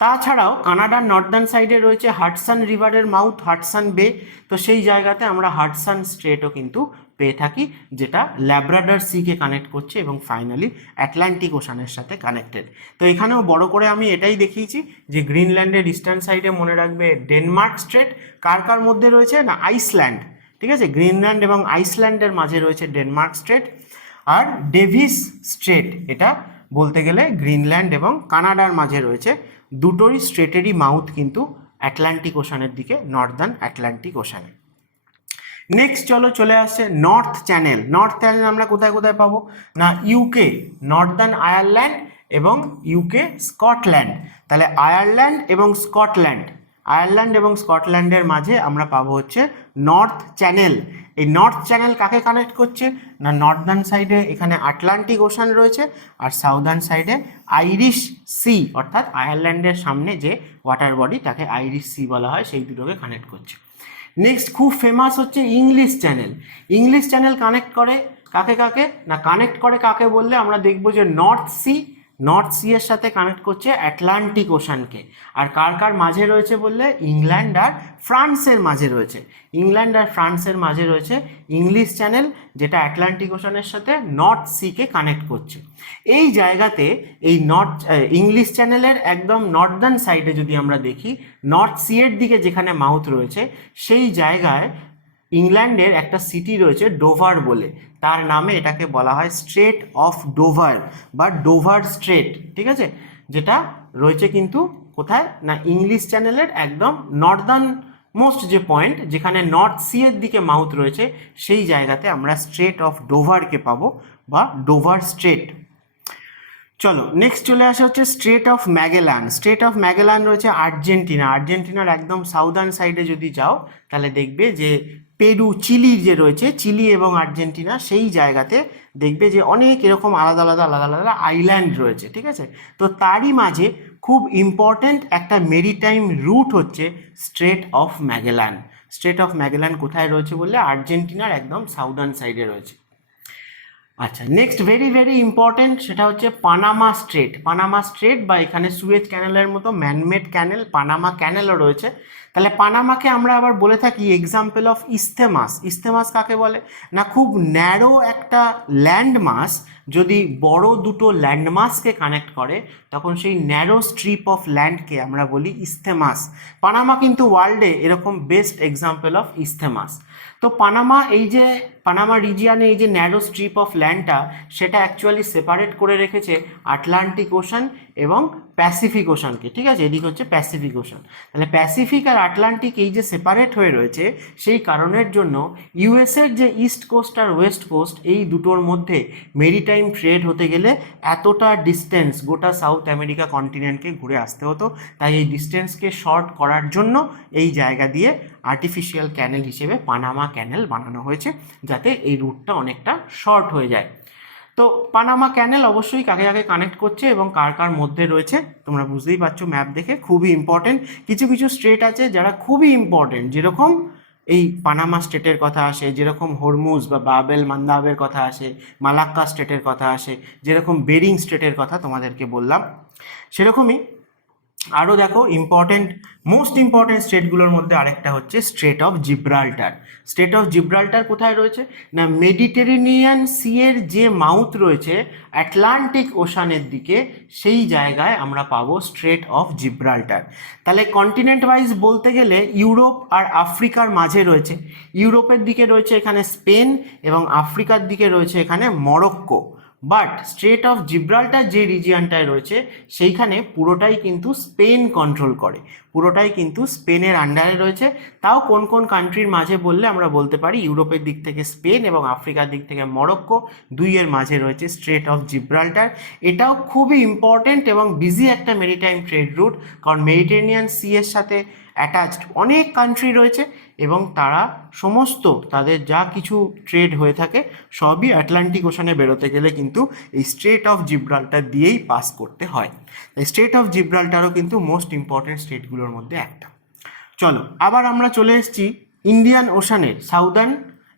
তাছাড়াও কানাডার নর্দার্ন সাইডে রয়েছে হাডসন রিভারের মাউথ, হাডসন বে, তো সেই জায়গাতে আমরা হাডসন স্ট্রেটও কিন্তু পেয়ে থাকি, যেটা ল্যাব্রাডর সিকে কানেক্ট করছে এবং ফাইনালি আটলান্টিক ওশানের সাথে কানেক্টেড। তো এখানেও বড় করে আমি এটাই দেখিয়েছি যে গ্রিনল্যান্ডের ইস্টার্ন সাইডে মনে রাখবে ডেনমার্ক স্ট্রেট, কার কার মধ্যে রয়েছে না আইসল্যান্ড। ঠিক আছে, গ্রিনল্যান্ড এবং আইসল্যান্ডের মাঝে রয়েছে ডেনমার্ক স্ট্রেট, আর ডেভিস স্ট্রেট এটা বলতে গেলে গ্রিনল্যান্ড এবং কানাডার মাঝে রয়েছে। দুটোই স্ট্রেটেরই মাউথ কিন্তু আটলান্টিক ওশানের দিকে, নর্দার্ন আটলান্টিক ওশানে। নেক্সট চলো চলে আসছে নর্থ চ্যানেল। নর্থ চ্যানেল আমরা কোথায় কোথায় পাবো না ইউকে, নর্দার্ন আয়ারল্যান্ড এবং ইউকে স্কটল্যান্ড। তাহলে আয়ারল্যান্ড এবং স্কটল্যান্ডের মাঝে আমরা পাবো হচ্ছে নর্থ চ্যানেল। এই নর্থ চ্যানেল কাকে কানেক্ট করছে না নর্দার্ন সাইডে এখানে আটলান্টিক ওশান রয়েছে, আর সাউদার্ন সাইডে আইরিশ সি, অর্থাৎ আয়ারল্যান্ডের সামনে যে ওয়াটার বডি তাকে আইরিশ সি বলা হয়, সেই দুটোকে কানেক্ট করছে। নেক্সট খুব ফেমাস হচ্ছে English channel. English channel connect করে কাকে কাকে না কানেক্ট করে কাকে বললে আমরা দেখব যে নর্থ সি এর সাথে কানেক্ট করছে আটলান্টিক ওশানকে। আর কার কার মাঝে রয়েছে বললে ইংল্যান্ড আর ফ্রান্সের মাঝে রয়েছে। ইংলিশ চ্যানেল, যেটা আটলান্টিক ওশানের সাথে নর্থ সিকে কানেক্ট করছে। এই জায়গাতে এই ইংলিশ চ্যানেলের একদম নর্দার্ন সাইডে যদি আমরা দেখি, নর্থ সি এর দিকে যেখানে মাউথ রয়েছে সেই জায়গায় ইংল্যান্ডের একটা সিটি রয়েছে ডোভার বলে, তার নামে এটাকে বলা হয় স্ট্রেট অফ ডোভার বা ডোভার স্ট্রেট। ঠিক আছে, যেটা রয়েছে কিন্তু কোথায় না ইংলিশ চ্যানেলের একদম নর্দার্ন মোস্ট যে পয়েন্ট, যেখানে নর্থ সি এর দিকে মাউথ রয়েছে, সেই জায়গাতে আমরা স্ট্রেট অফ ডোভারকে পাবো বা ডোভার স্ট্রেট। চলো নেক্সট চলে আসা হচ্ছে স্ট্রেট অফ ম্যাগেলান রয়েছে আর্জেন্টিনার একদম সাউদার্ন সাইডে যদি যাও তাহলে দেখবে যে পেরু, চিলি এবং আর্জেন্টিনা, সেই জায়গাতে দেখবে যে অনেক এরকম আলাদা আলাদা আইল্যান্ড রয়েছে। ঠিক আছে, তো তারই মাঝে খুব ইম্পর্ট্যান্ট একটা মেরিটাইম রুট হচ্ছে স্ট্রেট অফ ম্যাগেলান কোথায় রয়েছে বললে আর্জেন্টিনার একদম সাউদার্ন সাইডে রয়েছে। আচ্ছা, নেক্সট ভেরি ইম্পর্টেন্ট, সেটা হচ্ছে পানামা স্ট্রেট বা এখানে সুয়েজ ক্যানেলের মতো ম্যানমেড ক্যানেল, পানামা ক্যানেলও রয়েছে। তাহলে পানামাকে আমরা আবার বলে থাকি এক্সাম্পল অফ ইসথেমাস কাকে বলে না খুব ন্যারো একটা ল্যান্ডমাস যদি বড় দুটো ল্যান্ডমাসকে কানেক্ট করে, তখন সেই ন্যারো স্ট্রিপ অফ ল্যান্ডকে আমরা বলি ইসথেমাস। পানামা কিন্তু ওয়ার্ল্ডে এরকম বেস্ট এক্সাম্পল অফ ইসথেমাস। তো পানামা রিজিয়ানে এই যে ন্যারো স্ট্রিপ অফ ল্যান্ডটা, সেটা অ্যাকচুয়ালি সেপারেট করে রেখেছে আটলান্টিক ওশান এবং প্যাসিফিক ওশানকে। ঠিক আছে, এদিকে হচ্ছে প্যাসিফিক ওশান। তাহলে প্যাসিফিক আর আটলান্টিক এই যে সেপারেট হয়ে রয়েছে, সেই কারণের জন্য ইউএসের যে ইস্ট কোস্ট আর ওয়েস্ট কোস্ট, এই দুটোর মধ্যে মেরিটাইম ট্রেড হতে গেলে এতটা ডিস্টেন্স গোটা সাউথ আমেরিকা কন্টিনেন্টকে ঘুরে আসতে হতো। তাই এই ডিস্টেন্সকে শর্ট করার জন্য এই জায়গা দিয়ে আর্টিফিশিয়াল ক্যানেল হিসেবে পানামা ক্যানেল বানানো হয়েছে, যাতে এই রুটটা অনেকটা শর্ট হয়ে যায়। তো পানামা ক্যানেল অবশ্যই কাকে কাকে কানেক্ট করছে এবং কার কার মধ্যে রয়েছে তোমরা বুঝতেই পারছো ম্যাপ দেখে। খুবই ইম্পর্টেন্ট, কিছু স্ট্রেট আছে যারা খুবই ইম্পর্টেন্ট, যেরকম এই পানামা স্টেটের কথা আসে, যেরকম হরমুজ বা বাবেল মান্দাবের কথা আসে, মালাক্কা স্টেটের কথা আসে, যেরকম বেরিং স্টেটের কথা তোমাদেরকে বললাম, সেরকমই আরও দেখো মোস্ট ইম্পর্টেন্ট স্টেটগুলোর মধ্যে আরেকটা হচ্ছে strait of Gibraltar. Strait of Gibraltar কোথায় রয়েছে? না মেডিটেরেনিয়ান সি এর যে মাউথ রয়েছে আটলান্টিক ওশানের দিকে, সেই জায়গায় আমরা পাবো স্ট্রেট অফ জিব্রাল্টার। তাহলে কন্টিনেন্ট ওয়াইজ বলতে গেলে ইউরোপ আর আফ্রিকার মাঝে রয়েছে। ইউরোপের দিকে রয়েছে এখানে স্পেন এবং আফ্রিকার দিকে রয়েছে এখানে Morocco. But strait of Gibraltar যে রিজিয়নটায় রয়েছে সেইখানে পুরোটাই কিন্তু স্পেন কন্ট্রোল করে, পুরোটাই কিন্তু স্পেনের আন্ডারে রয়েছে। তাও কোন কোন কান্ট্রির মাঝে বললে আমরা বলতে পারি ইউরোপের দিক থেকে স্পেন এবং আফ্রিকার দিক থেকে মরক্কো, দুইয়ের মাঝে রয়েছে স্ট্রেট অফ জিব্রাল্টার। এটাও খুবই ইম্পর্টেন্ট এবং বিজি একটা মেরিটাইম ট্রেড রুট, কারণ মেডিটেরিয়ান সি এর সাথে অ্যাটাচড অনেক কান্ট্রি রয়েছে এবং তারা সমস্ত তাদের যা কিছু ট্রেড হয়ে থাকে সবই আটলান্টিক ওশানে বেরোতে গেলে কিন্তু এই স্ট্রেট অফ জিব্রাল্টার দিয়েই পাস করতে হয়। তাই স্ট্রেট অফ জিব্রাল্টারও কিন্তু মোস্ট ইম্পর্টেন্ট স্টেটগুলোর মধ্যে একটা। চলো আবার আমরা চলে এসেছি ইন্ডিয়ান ওশানের সাউদার্ন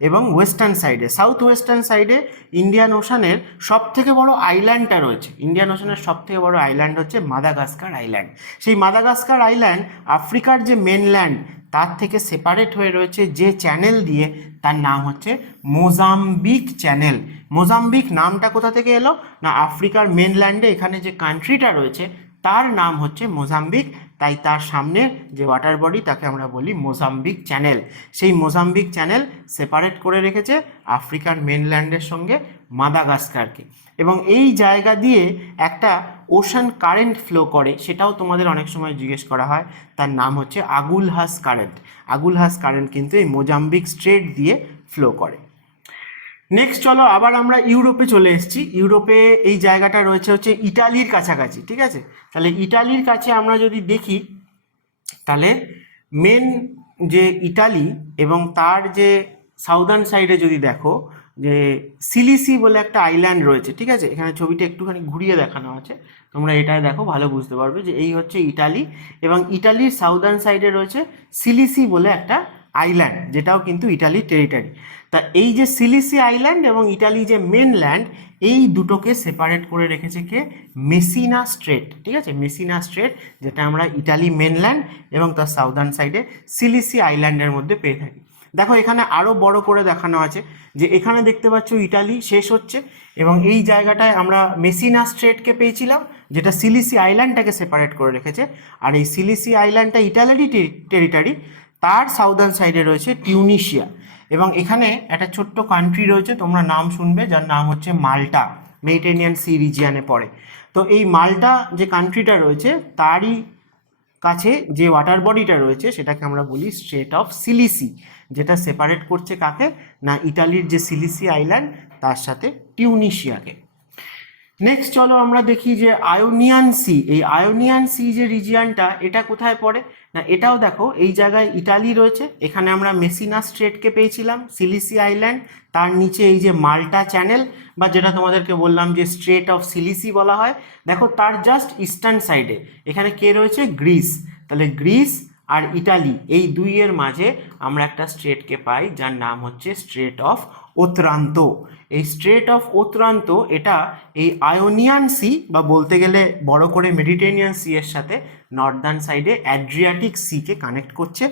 এবং ওয়েস্টার্ন সাইডে। সাউথ ওয়েস্টার্ন সাইডে ইন্ডিয়ান ওশানের সব থেকে বড় আইল্যান্ডটা রয়েছে। ইন্ডিয়ান ওশানের সব থেকে বড় আইল্যান্ড হচ্ছে মাদাগাস্কার আইল্যান্ড। সেই মাদাগাস্কার আইল্যান্ড আফ্রিকার যে মেনল্যান্ড তার থেকে সেপারেট হয়ে রয়েছে যে চ্যানেল দিয়ে, তার নাম হচ্ছে মোজাম্বিক চ্যানেল। মোজাম্বিক নামটা কোথা থেকে এলো? না আফ্রিকার মেনল্যান্ডে এখানে যে কান্ট্রিটা রয়েছে তার নাম হচ্ছে মোজাম্বিক, তাই তার সামনে যে ওয়াটার বডি তাকে আমরা বলি মোজাম্বিক চ্যানেল। সেই মোজাম্বিক চ্যানেল সেপারেট করে রেখেছে আফ্রিকার মেনল্যান্ডের সঙ্গে মাদাগাস্কারকে, এবং এই জায়গা দিয়ে একটা ওশান কারেন্ট ফ্লো করে, সেটাও তোমাদের অনেক সময় জিজ্ঞেস করা হয়। তার নাম হচ্ছে আগুলহাস কারেন্ট। আগুলহাস কারেন্ট কিন্তু এই মোজাম্বিক স্ট্রেট দিয়ে ফ্লো করে। নেক্সট চলো আবার আমরা ইউরোপে চলে এসেছি। ইউরোপে এই জায়গাটা রয়েছে হচ্ছে ইটালির কাছাকাছি, ঠিক আছে? তাহলে ইটালির কাছে আমরা যদি দেখি তাহলে মেন যে ইটালি এবং তার যে সাউদার্ন সাইডে যদি দেখো যে সিলিসি বলে একটা আইল্যান্ড রয়েছে, ঠিক আছে? এখানে ছবিটা একটুখানি ঘুরিয়ে দেখানো আছে, তোমরা এটাই দেখো ভালো বুঝতে পারবে যে এই হচ্ছে ইটালি, এবং ইটালির সাউদার্ন সাইডে রয়েছে সিলিসি বলে একটা আইল্যান্ড, যেটাও কিন্তু ইটালির টেরিটরি। তা এই যে সিলিসি আইল্যান্ড এবং ইটালি যে মেনল্যান্ড, এই দুটোকে সেপারেট করে রেখেছে কে? মেসিনা স্ট্রেট, ঠিক আছে? মেসিনা স্ট্রেট, যেটা আমরা ইটালি মেনল্যান্ড এবং তার সাউদার্ন সাইডে সিলিসি আইল্যান্ডের মধ্যে পেয়ে থাকি। দেখো এখানে আরও বড় করে দেখানো আছে যে এখানে দেখতে পাচ্ছ ইটালি শেষ হচ্ছে এবং এই জায়গাটায় আমরা মেসিনা স্ট্রেটকে পেয়েছিলাম, যেটা সিলিসি আইল্যান্ডটাকে সেপারেট করে রেখেছে। আর এই সিলিসি আইল্যান্ডটা ইটালিরই টেরিটরি। তার সাউদার্ন সাইডে রয়েছে টিউনিশিয়া, এবং এখানে একটা ছোট্ট কান্ট্রি রয়েছে, তোমরা নাম শুনবে, যার নাম হচ্ছে মাল্টা, মেডিটেরিয়ান সি রিজিয়ানে পড়ে। তো এই মাল্টা যে কান্ট্রিটা রয়েছে তারই কাছে যে ওয়াটার বডিটা রয়েছে সেটাকে আমরা বলি স্ট্রেট অফ সিলিসি, যেটা সেপারেট করছে কাকে? না ইটালির যে সিলিসি আইল্যান্ড তার সাথে টিউনিশিয়াকে। নেক্সট চলো আমরা দেখি যে আয়োনিয়ান সি। এই আয়োনিয়ান সি যে রিজিয়ানটা, এটা কোথায় পড়ে? না এটাও দেখো এই জায়গায় ইটালি রয়েছে, এখানে আমরা মেসিনা স্ট্রেটকে পেয়েছিলাম, সিলিসি আইল্যান্ড, তার নিচে এই যে মাল্টা চ্যানেল বা যেটা তোমাদেরকে বললাম যে স্ট্রেট অফ সিলিসি বলা হয়। দেখো তার জাস্ট ইস্টার্ন সাইডে এখানে কে রয়েছে? গ্রিস। তাহলে গ্রিস আর ইটালি এই দুইয়ের মাঝে আমরা একটা স্ট্রেটকে পাই যার নাম হচ্ছে স্ট্রেট অফ ওতরান্ত। এই স্ট্রেট অফ ওতরান্ত এটা এই আয়োনিয়ান সি বা বলতে গেলে বড় করে মেডিটেরিয়ান সি এর সাথে নর্দার্ন সাইডে অ্যাড্রিয়াটিক সিকে কানেক্ট করছে,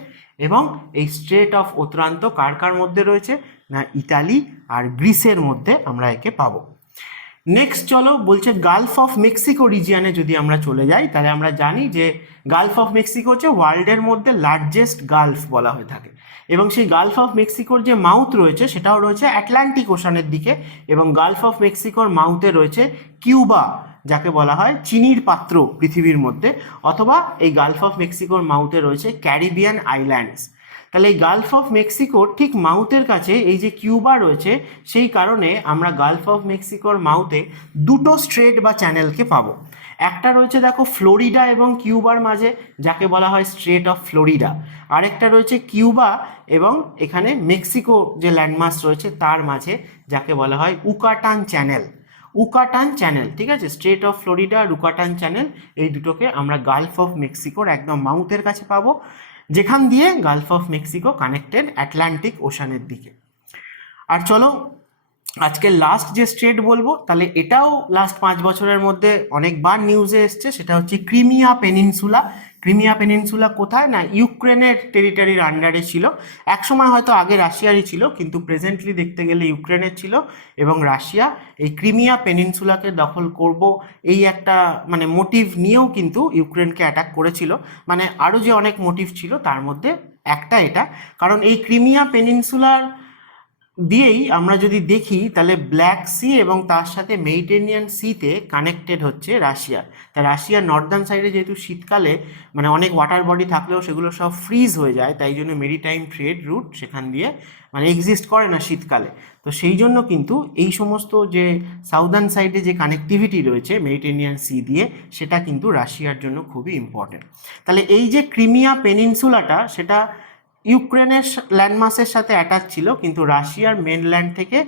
এবং এই স্ট্রেট অফ ওতরান্ত কার কার মধ্যে রয়েছে? না ইটালি আর গ্রিসের মধ্যে আমরা একে পাবো। নেক্সট চলো বলছে গালফ অফ মেক্সিকো রিজিয়ানে যদি আমরা চলে যাই তাহলে আমরা জানি যে গালফ অফ মেক্সিকো হচ্ছে ওয়ার্ল্ডের মধ্যে লার্জেস্ট গালফ বলা হয়ে থাকে, এবং সেই গালফ অফ মেক্সিকোর যে মাউথ রয়েছে সেটাও রয়েছে আটলান্টিক ওশানের দিকে, এবং গালফ অফ মেক্সিকোর মাউথে রয়েছে কিউবা, যাকে বলা হয় চিনির পাত্র পৃথিবীর মধ্যে, অথবা এই গালফ অফ মেক্সিকোর মাউথে রয়েছে ক্যারিবিয়ান আইল্যান্ডস। তাহলে এই গালফ অফ মেক্সিকোর ঠিক মাউথের কাছে এই যে কিউবা রয়েছে, সেই কারণে আমরা গালফ অফ মেক্সিকোর মাউথে দুটো স্ট্রেট বা চ্যানেলকে পাবো। একটা রয়েছে দেখো ফ্লোরিডা এবং কিউবার মাঝে, যাকে বলা হয় স্ট্রেট অফ ফ্লোরিডা। আরেকটা রয়েছে কিউবা এবং এখানে মেক্সিকো যে ল্যান্ডমাস রয়েছে তার মাঝে, যাকে বলা হয় উকাটান চ্যানেল। উকাটান চ্যানেল, ঠিক আছে? স্ট্রেট অফ ফ্লোরিডা আর উকাটান চ্যানেল, এই দুটোকে আমরা গালফ অফ মেক্সিকোর একদম মাউথের কাছে পাবো, যেখান দিয়ে gulf of Mexico connected Atlantic ওশানের দিকে। আর চলো আজকে লাস্ট যে স্টেট বলবো, তাহলে এটাও লাস্ট 5 বছরের মধ্যে অনেকবার নিউজে এসছে, সেটা হচ্ছে ক্রিমিয়া পেনিনসুলা। ক্রিমিয়া পেনিনসুলা কোথায় না ইউক্রেনের টেরিটরির আন্ডারে ছিল। একসময় হয়তো আগে রাশিয়ারই ছিল, কিন্তু প্রেজেন্টলি দেখতে গেলে ইউক্রেনের ছিল, এবং রাশিয়া এই ক্রিমিয়া পেনিনসুলাকে দখল করব এই একটা মানে মোটিভ নিয়েও কিন্তু ইউক্রেনকে অ্যাটাক করেছিল। মানে আরও যে অনেক মোটিভ ছিল তার মধ্যে একটা এটা, কারণ এই ক্রিমিয়া পেনিনসুলার দিয়েই আমরা যদি দেখি তাহলে ব্ল্যাক সি এবং তার সাথে মেডিটেরিয়ান সিতে কানেক্টেড হচ্ছে রাশিয়া। তা রাশিয়ার নর্দার্ন সাইডে যেহেতু শীতকালে মানে অনেক ওয়াটার বডি থাকলেও সেগুলো সব ফ্রিজ হয়ে যায়, তাই জন্য মেরিটাইম ট্রেড রুট সেখান দিয়ে মানে এক্সিস্ট করে না শীতকালে। তো সেই জন্য কিন্তু এই সমস্ত যে সাউদার্ন সাইডে যে কানেক্টিভিটি রয়েছে মেডিটেরিয়ান সি দিয়ে, সেটা কিন্তু রাশিয়ার জন্য খুবই ইম্পর্টেন্ট। তাহলে এই যে ক্রিমিয়া পেনিনসুলাটা, সেটা ইউক্রেনের ল্যান্ডমাসের সাথে অ্যাটাচ ছিল, কিন্তু রাশিয়ার মেনল্যান্ড থেকে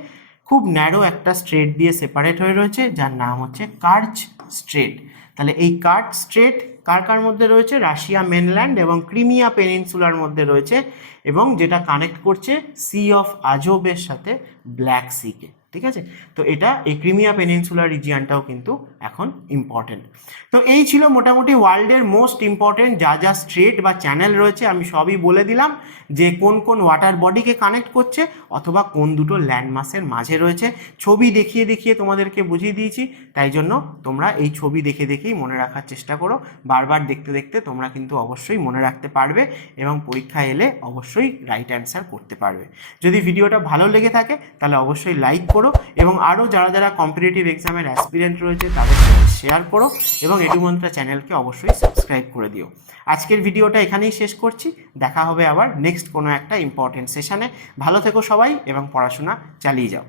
খুব ন্যারো একটা স্ট্রেট দিয়ে সেপারেট হয়ে রয়েছে, যার নাম হচ্ছে কার্চ স্ট্রেট। তাহলে এই কার্চ স্ট্রেট কার কার মধ্যে রয়েছে? রাশিয়া মেনল্যান্ড এবং ক্রিমিয়া পেনিনসুলার মধ্যে রয়েছে, এবং যেটা কানেক্ট করছে সি অফ আজোবের সাথে ব্ল্যাক সিকে। ঠিক আছে, তো এটা এই ক্রিমিয়া পেনিনসুলার রিজিয়ানটাও কিন্তু এখন ইম্পর্টেন্ট। তো এই ছিল মোটামুটি ওয়ার্ল্ডের মোস্ট ইম্পর্টেন্ট যা যা স্ট্রেট বা চ্যানেল রয়েছে, আমি সবই বলে দিলাম যে কোন কোন ওয়াটার বডিকে কানেক্ট করছে অথবা কোন দুটো ল্যান্ডমাসের মাঝে রয়েছে। ছবি দেখিয়ে দেখিয়ে তোমাদেরকে বুঝিয়ে দিয়েছি, তাই জন্য তোমরা এই ছবি দেখে দেখেই মনে রাখার চেষ্টা করো। বারবার দেখতে দেখতে তোমরা কিন্তু অবশ্যই মনে রাখতে পারবে এবং পরীক্ষায় এলে অবশ্যই রাইট অ্যান্সার করতে পারবে। যদি ভিডিওটা ভালো লেগে থাকে তাহলে অবশ্যই লাইক করো, এবং আরও যারা যারা কম্পিটিটিভ এক্সামের অ্যাসপিরেন্ট রয়েছে তাদের সাথে শেয়ার করো, এবং এডুমন্ত্রা চ্যানেলকে অবশ্যই সাবস্ক্রাইব করে দিও। আজকের ভিডিওটা এখানেই শেষ করছি, দেখা হবে আবার নেক্সট কোনো একটা ইম্পর্টেন্ট সেশনে। ভালো থেকো সবাই এবং পড়াশোনা চালিয়ে যাও।